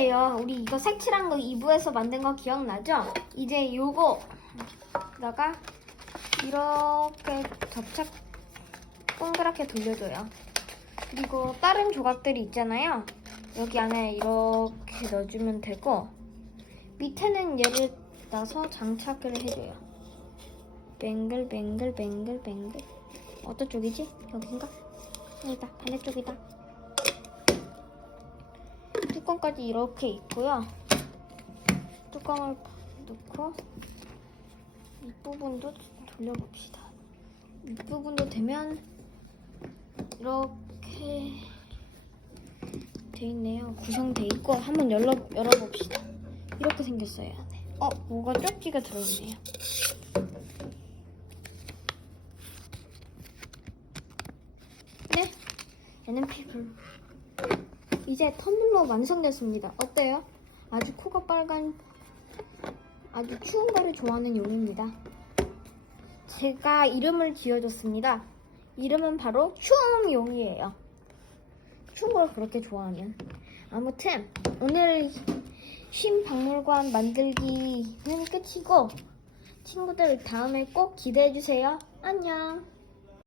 거예요. 우리 이거 색칠한 거 2부에서 만든 거 기억나죠? 이제 요거다가 이렇게 접착 동그랗게 돌려줘요. 그리고 다른 조각들이 있잖아요. 여기 안에 이렇게 넣어주면 되고 밑에는 얘를 놔서 장착을 해줘요. 뱅글 뱅글 뱅글 뱅글 어떤 쪽이지? 여긴가? 여기다 반대쪽이다. 뚜껑까지 이렇게 있고요. 뚜껑을 넣고 이 부분도 돌려봅시다. 이 부분도 되면 이렇게 돼 있네요. 구성돼 있고 한번 열어 열어봅시다. 이렇게 생겼어요. 안에. 어, 뭐가 쪽지가 들어있네요. 네, 얘는 피부. 이제 텀블러 완성됐습니다. 어때요? 아주 코가 빨간, 아주 추운 거를 좋아하는 용입니다. 제가 이름을 지어줬습니다. 이름은 바로 추움 용이에요. 추운 걸 그렇게 좋아하면. 아무튼 오늘 쉼박물관 만들기는 끝이고 친구들 다음에 꼭 기대해주세요. 안녕.